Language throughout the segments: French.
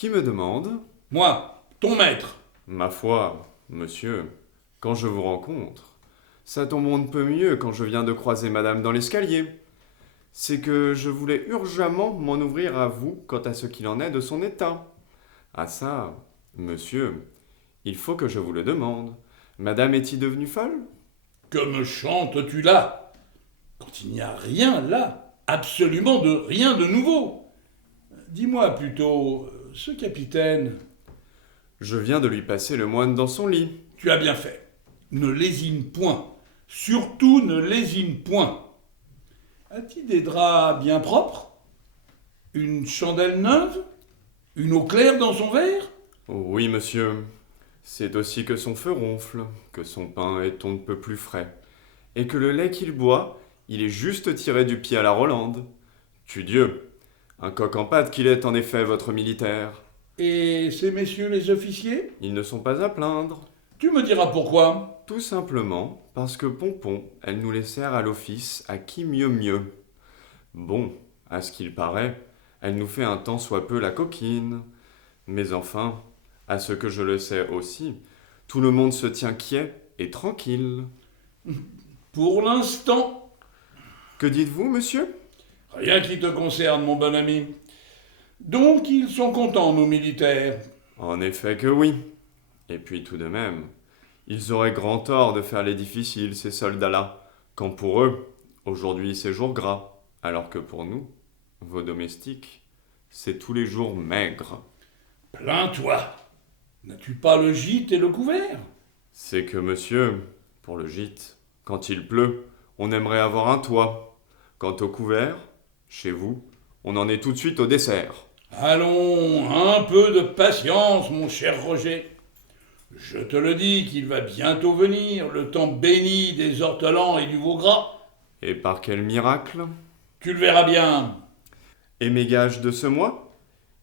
Qui me demande? Moi, ton maître. Ma foi, monsieur, quand je vous rencontre, ça tombe on ne peut mieux quand je viens de croiser madame dans l'escalier. C'est que je voulais urgemment m'en ouvrir à vous quant à ce qu'il en est de son état. Ah ça, monsieur, il faut que je vous le demande. Madame est-y devenue folle? Que me chantes-tu là? Quand il n'y a rien là, absolument de rien de nouveau. Dis-moi plutôt, ce capitaine, Je viens de lui passer le moine dans son lit. tu as bien fait. Ne lésine point. Surtout ne lésine point. As-tu des draps bien propres? Une chandelle neuve? Une eau claire dans son verre? Oui, monsieur. C'est aussi que son feu ronfle, que son pain est on ne peut plus frais, et que le lait qu'il boit, il est juste tiré du pied à la Rolande. Tudieu, un coq en pâte qu'il est en effet, votre militaire. Et ces messieurs les officiers? Ils ne sont pas à plaindre. Tu me diras pourquoi. Tout simplement parce que Pompon, elle nous les sert à l'office à qui mieux. Bon, à ce qu'il paraît, elle nous fait un tant soit peu la coquine. Mais enfin, à ce que je le sais aussi, tout le monde se tient quiet et tranquille. Pour l'instant, Que dites-vous, monsieur? rien qui te concerne, mon bon ami. Donc ils sont contents, nos militaires. En effet que oui. Et puis tout de même, ils auraient grand tort de faire les difficiles, ces soldats-là, quand pour eux, aujourd'hui c'est jour gras, alors que pour nous, vos domestiques, c'est tous les jours maigre. Plains-toi. N'as-tu pas le gîte et le couvert? C'est que monsieur, pour le gîte, quand il pleut, on aimerait avoir un toit. Quant au couvert, chez vous, on en est tout de suite au dessert. Allons, un peu de patience, mon cher Roger. Je te le dis qu'il va bientôt venir, le temps béni des ortolans et du veau gras. Et par quel miracle? Tu le verras bien. Et mes gages de ce mois?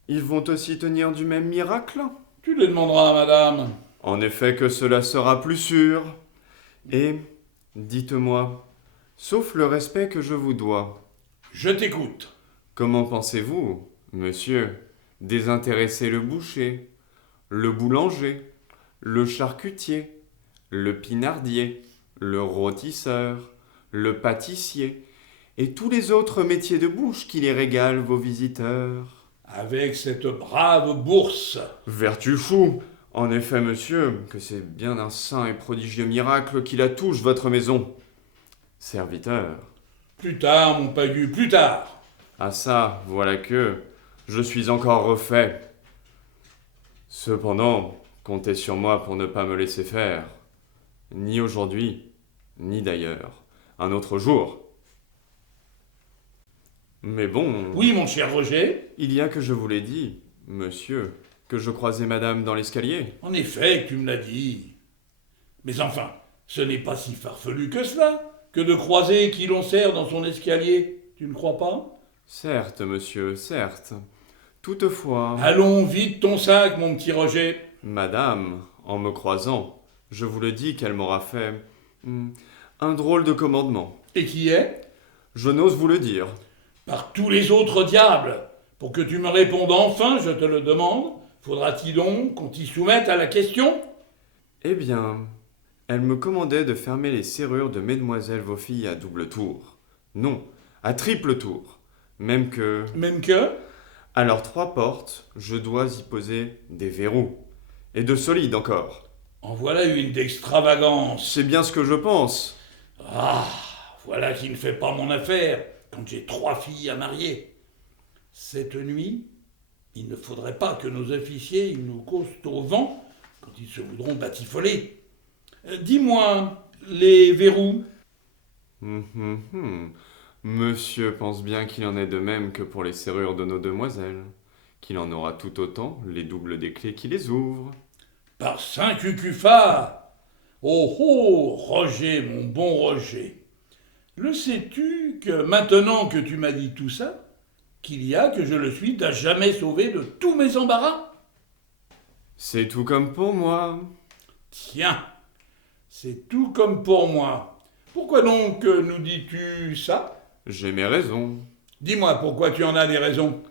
Ils vont aussi tenir du même miracle? Tu les demanderas, madame. En effet que cela sera plus sûr. Et, dites-moi, sauf le respect que je vous dois, Je t'écoute. comment pensez-vous, monsieur, désintéresser le boucher, le boulanger, le charcutier, le pinardier, le rôtisseur, le pâtissier, et tous les autres métiers de bouche qui les régalent vos visiteurs? Avec cette brave bourse. Vertu fou! En effet, monsieur, que c'est bien un saint et prodigieux miracle qui la touche, votre maison. Serviteur. Plus tard, mon pagu, plus tard. Ah ça, voilà que je suis encore refait. Cependant, comptez sur moi pour ne pas me laisser faire. Ni aujourd'hui, ni d'ailleurs. Un autre jour. Mais bon, Oui, mon cher Roger. il y a que je vous l'ai dit, monsieur, que je croisais madame dans l'escalier. En effet, tu me l'as dit. Mais enfin, ce n'est pas si farfelu que cela, que de croiser qui l'on sert dans son escalier. Tu ne crois pas? Certes, monsieur, certes. Toutefois, Allons, vide ton sac, mon petit Roger. madame, en me croisant, je vous le dis qu'elle m'aura fait un drôle de commandement. Et qui est? Je n'ose vous le dire. Par tous les autres diables. Pour que tu me répondes enfin, je te le demande, faudra-t-il donc qu'on t'y soumette à la question? Eh bien, elle me commandait de fermer les serrures de mesdemoiselles vos filles à double tour. Non, à triple tour. Même que, Même que? à leurs 3 portes, je dois y poser des verrous. Et de solides encore. En voilà une d'extravagance. C'est bien ce que je pense. Ah, voilà qui ne fait pas mon affaire quand j'ai 3 filles à marier. Cette nuit, il ne faudrait pas que nos officiers ils nous causent au vent quand ils se voudront batifoler. Dis-moi, les verrous, Hum, hum, hum. Monsieur pense bien qu'il en est de même que pour les serrures de nos demoiselles, qu'il en aura tout autant les doubles des clés qui les ouvrent. par Saint-Cucufa. Oh oh, Roger, mon bon Roger. Le sais-tu que maintenant que tu m'as dit tout ça, qu'il y a que je le suis à jamais sauvé de tous mes embarras? C'est tout comme pour moi. Tiens, c'est tout comme pour moi. Pourquoi donc nous dis-tu ça? J'ai mes raisons. Dis-moi pourquoi tu en as des raisons.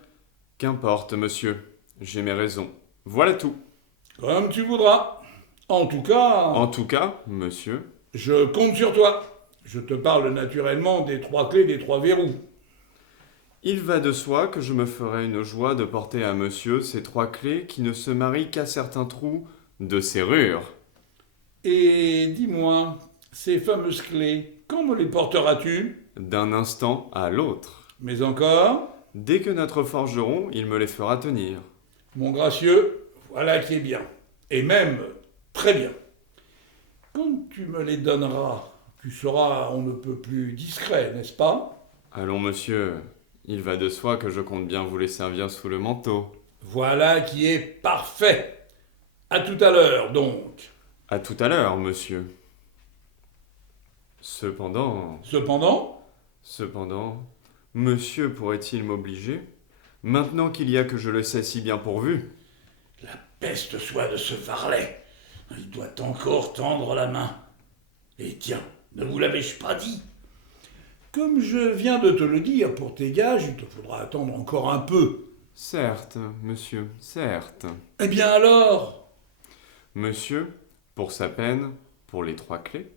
Qu'importe, monsieur. J'ai mes raisons. Voilà tout. Comme tu voudras. En tout cas, En tout cas, monsieur, je compte sur toi. Je te parle naturellement des 3 clés des 3 verrous. il va de soi que je me ferai une joie de porter à monsieur ces 3 clés qui ne se marient qu'à certains trous de serrure. Et dis-moi, ces fameuses clés, quand me les porteras-tu? D'un instant à l'autre. Mais encore, Dès que notre forgeron, il me les fera tenir. mon gracieux, voilà qui est bien. Et même très bien. Quand tu me les donneras, tu seras on ne peut plus discret, n'est-ce pas? Allons, monsieur, il va de soi que je compte bien vous les servir sous le manteau. Voilà qui est parfait. À tout à l'heure, donc. À tout à l'heure, monsieur. Cependant, Cependant, monsieur pourrait-il m'obliger, maintenant qu'il y a que je le sais si bien pourvu? la peste soit de ce varlet. Il doit encore tendre la main. Et tiens, ne vous l'avais-je pas dit? Comme je viens de te le dire, pour tes gages, il te faudra attendre encore un peu. Certes, monsieur, certes. Eh bien alors, Monsieur, pour sa peine, pour les 3 clés,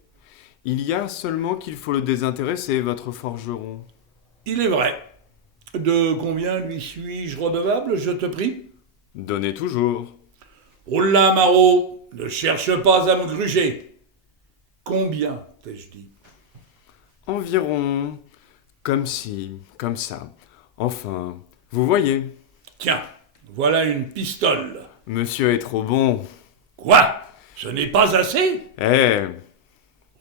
il y a seulement qu'il faut le désintéresser, votre forgeron. il est vrai. De combien lui suis-je redevable, je te prie? Donnez toujours. Oh là, Marot, ne cherche pas à me gruger. Combien, t'ai-je dit? Environ comme si, comme ça. Enfin, vous voyez, Tiens, voilà une pistole. monsieur est trop bon. Quoi? Ce n'est pas assez? Eh,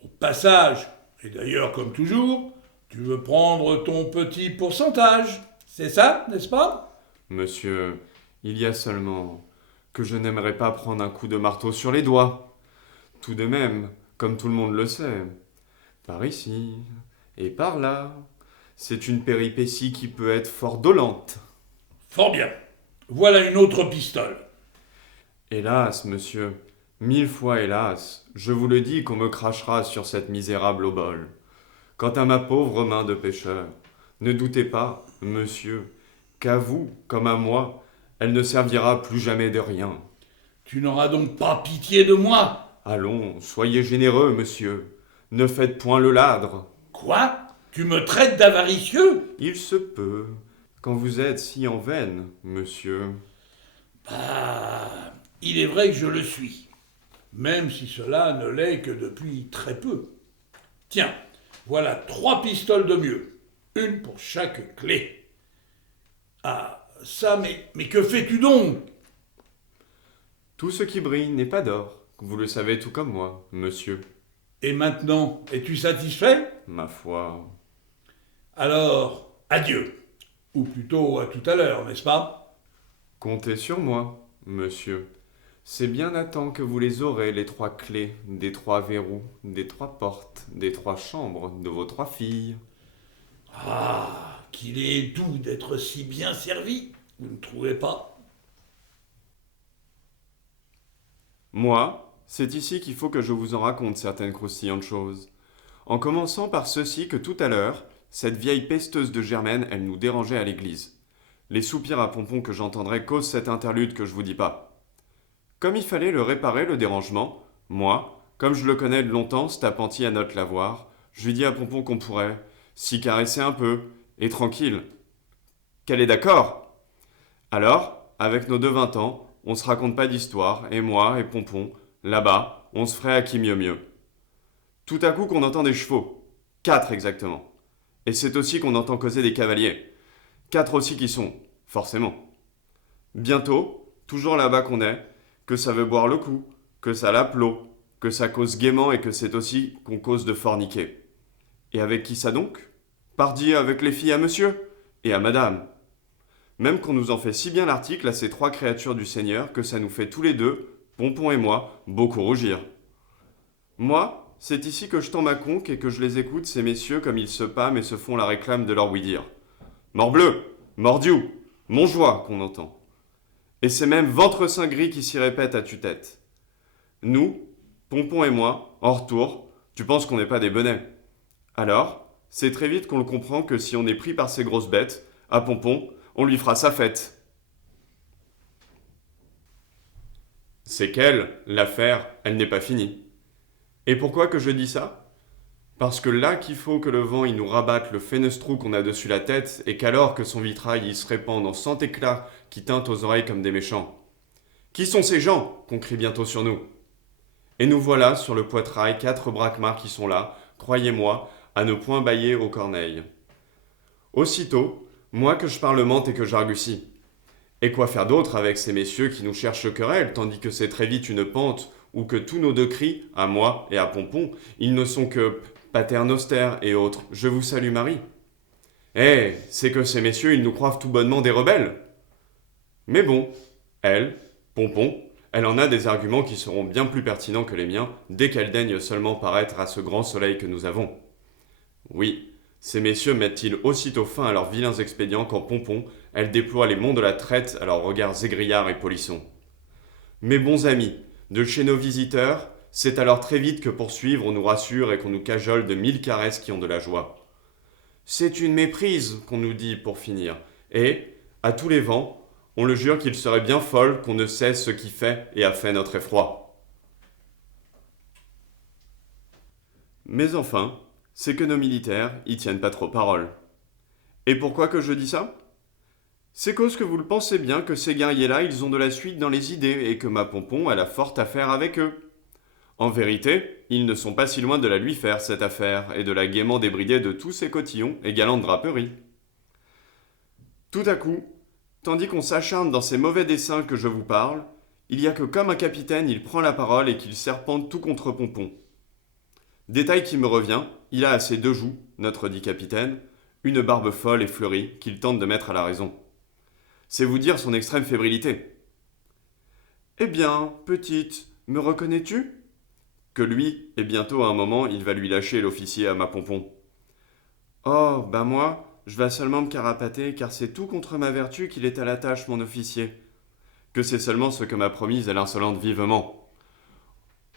Au passage, et d'ailleurs comme toujours, tu veux prendre ton petit pourcentage. C'est ça, n'est-ce pas? monsieur, il y a seulement que je n'aimerais pas prendre un coup de marteau sur les doigts. Tout de même, comme tout le monde le sait, par ici et par là, c'est une péripétie qui peut être fort dolente. Fort bien. Voilà une autre pistole. Hélas, monsieur, 1000 fois hélas, je vous le dis qu'on me crachera sur cette misérable obole. Quant à ma pauvre main de pêcheur, ne doutez pas, monsieur, qu'à vous, comme à moi, elle ne servira plus jamais de rien. Tu n'auras donc pas pitié de moi? Allons, soyez généreux, monsieur. Ne faites point le ladre. Quoi? Tu me traites d'avaricieux? Il se peut, quand vous êtes si en veine, monsieur. Bah, il est vrai que je le suis. Même si cela ne l'est que depuis très peu. Tiens, voilà 3 pistoles de mieux. Une pour chaque clé. Ah, ça, mais que fais-tu donc? Tout ce qui brille n'est pas d'or. Vous le savez tout comme moi, monsieur. Et maintenant, es-tu satisfait? Ma foi. Alors, adieu. Ou plutôt à tout à l'heure, n'est-ce pas? Comptez sur moi, monsieur. C'est bien à temps que vous les aurez, les 3 clés, des 3 verrous, des 3 portes, des 3 chambres de vos 3 filles. Ah, qu'il est doux d'être si bien servi, vous ne trouvez pas? Moi, c'est ici qu'il faut que je vous en raconte certaines croustillantes choses. En commençant par ceci que tout à l'heure, cette vieille pesteuse de Germaine, elle nous dérangeait à l'église. Les soupirs à Pompon que j'entendrais causent cet interlude que je vous dis pas. Comme il fallait le réparer, le dérangement, moi, comme je le connais de longtemps, cet appentis à notre lavoir, je lui dis à Pompon qu'on pourrait s'y caresser un peu, et tranquille. Qu'elle est d'accord? Alors, avec nos 20 ans, on se raconte pas d'histoire, et moi et Pompon, là-bas, on se ferait à qui mieux. Tout à coup qu'on entend des chevaux. 4 exactement. Et c'est aussi qu'on entend causer des cavaliers. 4 aussi qui sont, forcément. Bientôt, toujours là-bas qu'on est, que ça veut boire le coup, que ça l'aplot, que ça cause gaiement et que c'est aussi qu'on cause de forniquer. Et avec qui ça donc? Pardi avec les filles à monsieur et à madame. Même qu'on nous en fait si bien l'article à ces 3 créatures du Seigneur que ça nous fait tous les deux, Pompon et moi, beaucoup rougir. Moi, c'est ici que je tends ma conque et que je les écoute, ces messieurs, comme ils se pâment et se font la réclame de leur ouï-dire. Morbleu, mordiou, monjoie qu'on entend. Et c'est même ventre saint gris qui s'y répète à tue-tête. Nous, Pompon et moi, en retour, tu penses qu'on n'est pas des benets. Alors, c'est très vite qu'on le comprend que si on est pris par ces grosses bêtes, à Pompon, on lui fera sa fête. C'est qu'elle, l'affaire, elle n'est pas finie. Et pourquoi que je dis ça? Parce que là qu'il faut que le vent il nous rabatte le fenestrou qu'on a dessus la tête, et qu'alors que son vitrail il se répand en 100 éclats qui tintent aux oreilles comme des méchants. Qui sont ces gens qu'on crie bientôt sur nous? Et nous voilà sur le poitrail, 4 braquemars qui sont là, croyez-moi, à ne point bailler aux corneilles. Aussitôt, moi que je parlemente et que j'argucie. Et quoi faire d'autre avec ces messieurs qui nous cherchent querelle, tandis que c'est très vite une pente, où que tous nos deux cris, à moi et à Pompon, ils ne sont que paternoster et autres, je vous salue Marie. Eh, c'est que ces messieurs, ils nous croient tout bonnement des rebelles. Mais bon, elle, Pompon, elle en a des arguments qui seront bien plus pertinents que les miens, dès qu'elle daigne seulement paraître à ce grand soleil que nous avons. Oui, ces messieurs mettent-ils aussitôt fin à leurs vilains expédients quand Pompon, elle déploie les monts de la traite à leurs regards aigrillards et polissons. Mes bons amis, de chez nos visiteurs, c'est alors très vite que pour suivre on nous rassure et qu'on nous cajole de 1000 caresses qui ont de la joie. C'est une méprise qu'on nous dit pour finir, et, à tous les vents, on le jure qu'il serait bien folle qu'on ne sait ce qui fait et a fait notre effroi. Mais enfin, c'est que nos militaires y tiennent pas trop parole. Et pourquoi que je dis ça? C'est cause que vous le pensez bien que ces guerriers-là, ils ont de la suite dans les idées et que ma Pompon, elle a fort affaire avec eux. En vérité, ils ne sont pas si loin de la lui faire, cette affaire, et de la gaiement débrider de tous ses cotillons et galantes draperies. Tout à coup, tandis qu'on s'acharne dans ces mauvais dessins que je vous parle, il y a que comme un capitaine, il prend la parole et qu'il serpente tout contre Pompon. Détail qui me revient, il a à ses deux joues, notre dit capitaine, une barbe folle et fleurie qu'il tente de mettre à la raison. C'est vous dire son extrême fébrilité. Eh bien, petite, me reconnais-tu? Que lui, et bientôt à un moment, il va lui lâcher l'officier à ma Pompon. Oh, ben moi, je vais seulement me carapater, car c'est tout contre ma vertu qu'il est à la tâche, mon officier. Que c'est seulement ce que m'a promis à l'insolente vivement.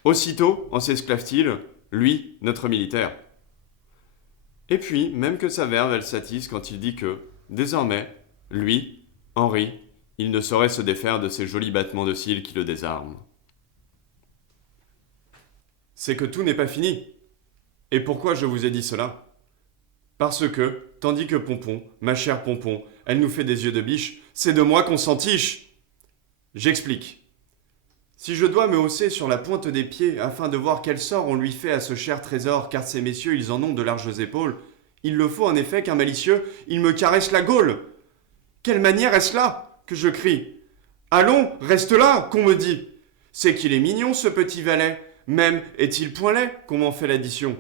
Aussitôt, en s'esclave-t-il, lui, notre militaire. Et puis, même que sa verve, elle s'attise quand il dit que, désormais, lui, Henri, il ne saurait se défaire de ces jolis battements de cils qui le désarment. C'est que tout n'est pas fini. Et pourquoi je vous ai dit cela? Parce que, tandis que Pompon, ma chère Pompon, elle nous fait des yeux de biche, c'est de moi qu'on s'entiche. J'explique. Si je dois me hausser sur la pointe des pieds afin de voir quel sort on lui fait à ce cher trésor, car ces messieurs ils en ont de larges épaules, il le faut en effet qu'un malicieux, il me caresse la gaule. Quelle manière est-ce là que je crie? Allons, reste là, qu'on me dit. C'est qu'il est mignon ce petit valet, même est-il point laid qu'on m'en fait l'addition.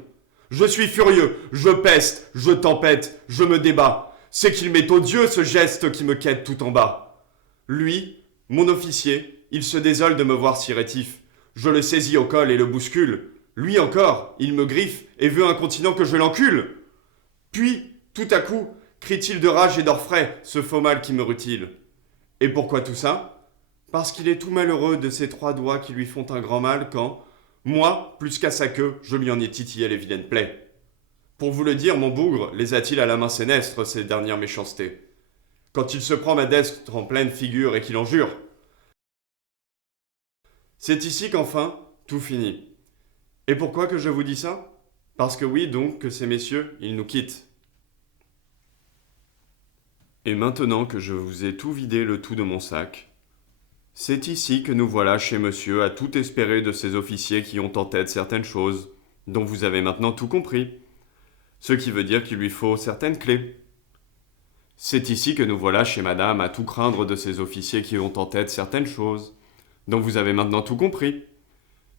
Je suis furieux, je peste, je tempête, je me débats. C'est qu'il m'est odieux ce geste qui me quête tout en bas. Lui, mon officier, il se désole de me voir si rétif. Je le saisis au col et le bouscule. Lui encore, il me griffe et veut incontinent que je l'encule. Puis, tout à coup, crie-t-il de rage et d'orfraie, ce faux mal qui me rutile. Et pourquoi tout ça? Parce qu'il est tout malheureux de ses 3 doigts qui lui font un grand mal quand, moi, plus qu'à sa queue, je lui en ai titillé les vilaines plaies. Pour vous le dire, mon bougre les a-t-il à la main sénestre, ces dernières méchancetés. Quand il se prend ma destre en pleine figure et qu'il en jure. C'est ici qu'enfin, tout finit. Et pourquoi que je vous dis ça? Parce que oui, donc, que ces messieurs, ils nous quittent. Et maintenant que je vous ai tout vidé le tout de mon sac, c'est ici que nous voilà chez monsieur à tout espérer de ces officiers qui ont en tête certaines choses, dont vous avez maintenant tout compris, ce qui veut dire qu'il lui faut certaines clés. C'est ici que nous voilà chez madame à tout craindre de ces officiers qui ont en tête certaines choses, dont vous avez maintenant tout compris,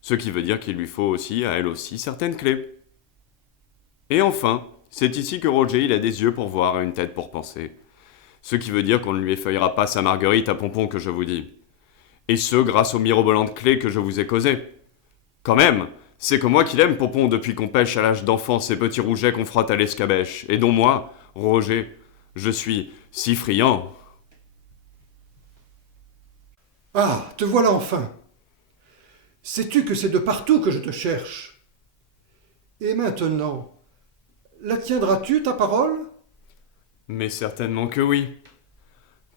ce qui veut dire qu'il lui faut aussi, à elle aussi, certaines clés. Et enfin, c'est ici que Roger il a des yeux pour voir et une tête pour penser, ce qui veut dire qu'on ne lui effeuillera pas sa marguerite à Pompon que je vous dis. Et ce, grâce aux mirobolantes clés que je vous ai causées. Quand même, c'est que moi qu'il aime, Pompon, depuis qu'on pêche à l'âge d'enfant ces petits rougets qu'on frotte à l'escabèche, et dont moi, Roger, je suis si friand. Ah, te voilà enfin. Sais-tu que c'est de partout que je te cherche? Et maintenant, la tiendras-tu, ta parole? Mais certainement que oui.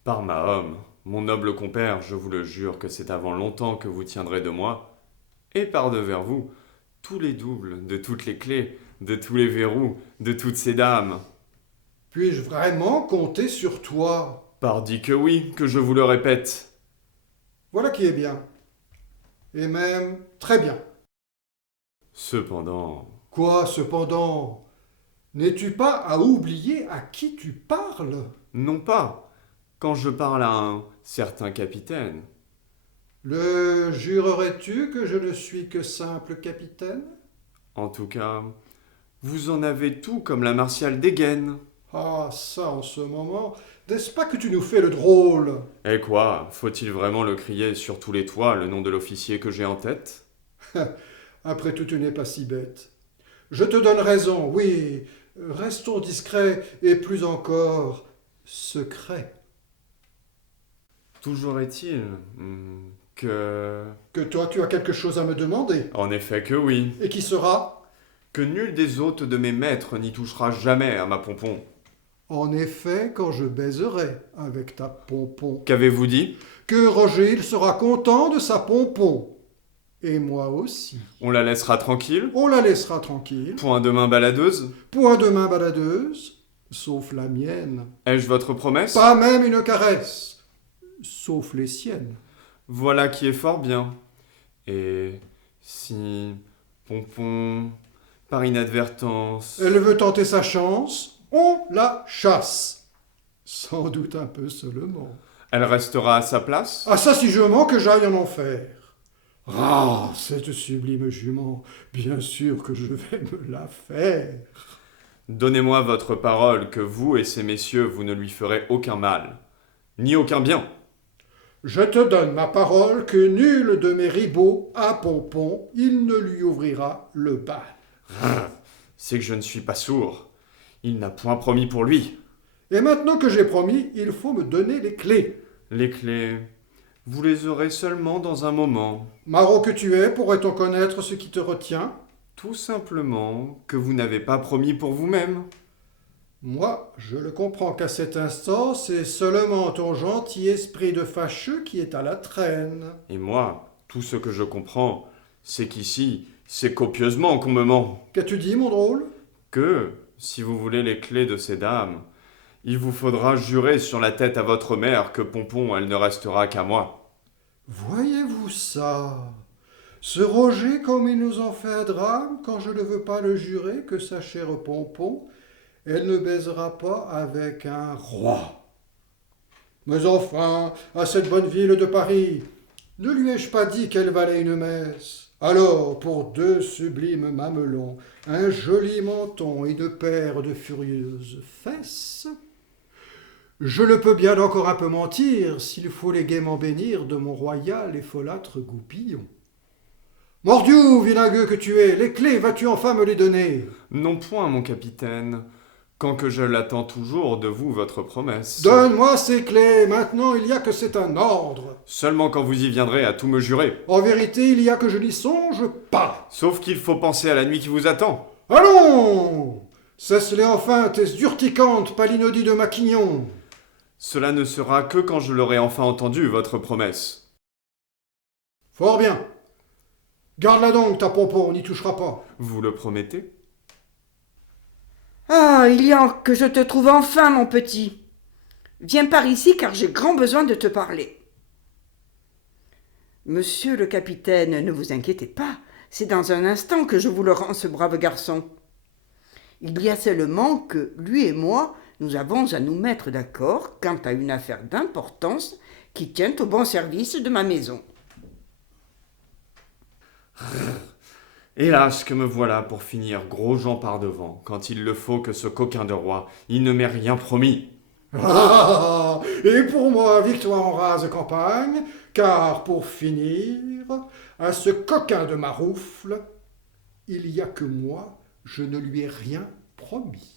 Par ma homme, mon noble compère, je vous le jure que c'est avant longtemps que vous tiendrez de moi, et par devers vous, tous les doubles, de toutes les clés, de tous les verrous, de toutes ces dames. Puis-je vraiment compter sur toi? Pardi que oui, que je vous le répète. Voilà qui est bien. Et même très bien. Cependant, Quoi, cependant? N'es-tu pas à oublier à qui tu parles? non pas, quand je parle à un certain capitaine. Le jurerais-tu que je ne suis que simple capitaine? En tout cas, vous en avez tout comme la martiale dégaine. Ah, ça, en ce moment, n'est-ce pas que tu nous fais le drôle? Eh quoi, faut-il vraiment le crier sur tous les toits, le nom de l'officier que j'ai en tête? Après tout, tu n'es pas si bête. Je te donne raison, oui. Restons discrets et plus encore secrets. Toujours est-il que... Que toi, tu as quelque chose à me demander. En effet que oui, Et qui sera? que nul des hôtes de mes maîtres n'y touchera jamais à ma pompon. En effet, quand je baiserai avec ta pompon. Qu'avez-vous dit? Que Roger, il sera content de sa pompon. Et moi aussi. On la laissera tranquille? On la laissera tranquille. Point de main baladeuse? Point de main baladeuse, sauf la mienne. Ai-je votre promesse? Pas même une caresse, sauf les siennes. Voilà qui est fort bien. Et si, Pompon, par inadvertance... Elle veut tenter sa chance, on la chasse. Sans doute un peu seulement. Elle restera à sa place? À ça si je mens que j'aille en enfer. Ah, cette sublime jument, bien sûr que je vais me la faire. Donnez-moi votre parole que vous et ces messieurs, vous ne lui ferez aucun mal, ni aucun bien. Je te donne ma parole que nul de mes ribots à Pompon, il ne lui ouvrira le bal. C'est que je ne suis pas sourd. Il n'a point promis pour lui. Et maintenant que j'ai promis, il faut me donner les clés. Les clés, vous les aurez seulement dans un moment. Maraud que tu es, pourrait-on connaître ce qui te retient? Tout simplement que vous n'avez pas promis pour vous-même. Moi, je le comprends qu'à cet instant, c'est seulement ton gentil esprit de fâcheux qui est à la traîne. Et moi, tout ce que je comprends, c'est qu'ici, c'est copieusement qu'on me ment. Qu'as-tu dit, mon drôle? Que, si vous voulez les clés de ces dames, il vous faudra jurer sur la tête à votre mère que Pompon, elle ne restera qu'à moi. Voyez-vous ça? Ce Roger, comme il nous en fait un drame, quand je ne veux pas le jurer que sa chère Pompon, elle ne baisera pas avec un roi. Mais enfin, à cette bonne ville de Paris, ne lui ai-je pas dit qu'elle valait une messe? Alors, pour deux sublimes mamelons, un joli menton et une paire de furieuses fesses, je le peux bien encore un peu mentir, s'il faut les gaiement bénir de mon royal et folâtre goupillon. Mordiou, vinagueux que tu es, les clés, vas-tu enfin me les donner? Non point, mon capitaine, quand que je l'attends toujours de vous votre promesse. Donne-moi ces clés, maintenant il y a que c'est un ordre. Seulement quand vous y viendrez à tout me jurer. En vérité, il y a que je n'y songe pas. Sauf qu'il faut penser à la nuit qui vous attend. Allons! Cesse-les enfin, tes urticantes palinodies de Maquignon. Cela ne sera que quand je l'aurai enfin entendu, votre promesse. Fort bien. Garde-la donc, ta pompon, on n'y touchera pas. Vous le promettez? Ah, il y a que je te trouve enfin, mon petit. Viens par ici, car j'ai grand besoin de te parler. Monsieur le capitaine, ne vous inquiétez pas, c'est dans un instant que je vous le rends, ce brave garçon. Il y a seulement que lui et moi, nous avons à nous mettre d'accord quant à une affaire d'importance qui tient au bon service de ma maison. Hélas, que me voilà pour finir gros Jean par devant, quand il le faut que ce coquin de roi, il ne m'ait rien promis. Ah, et pour moi, victoire en rase campagne, car pour finir, à ce coquin de Maroufle, il y a que moi, je ne lui ai rien promis.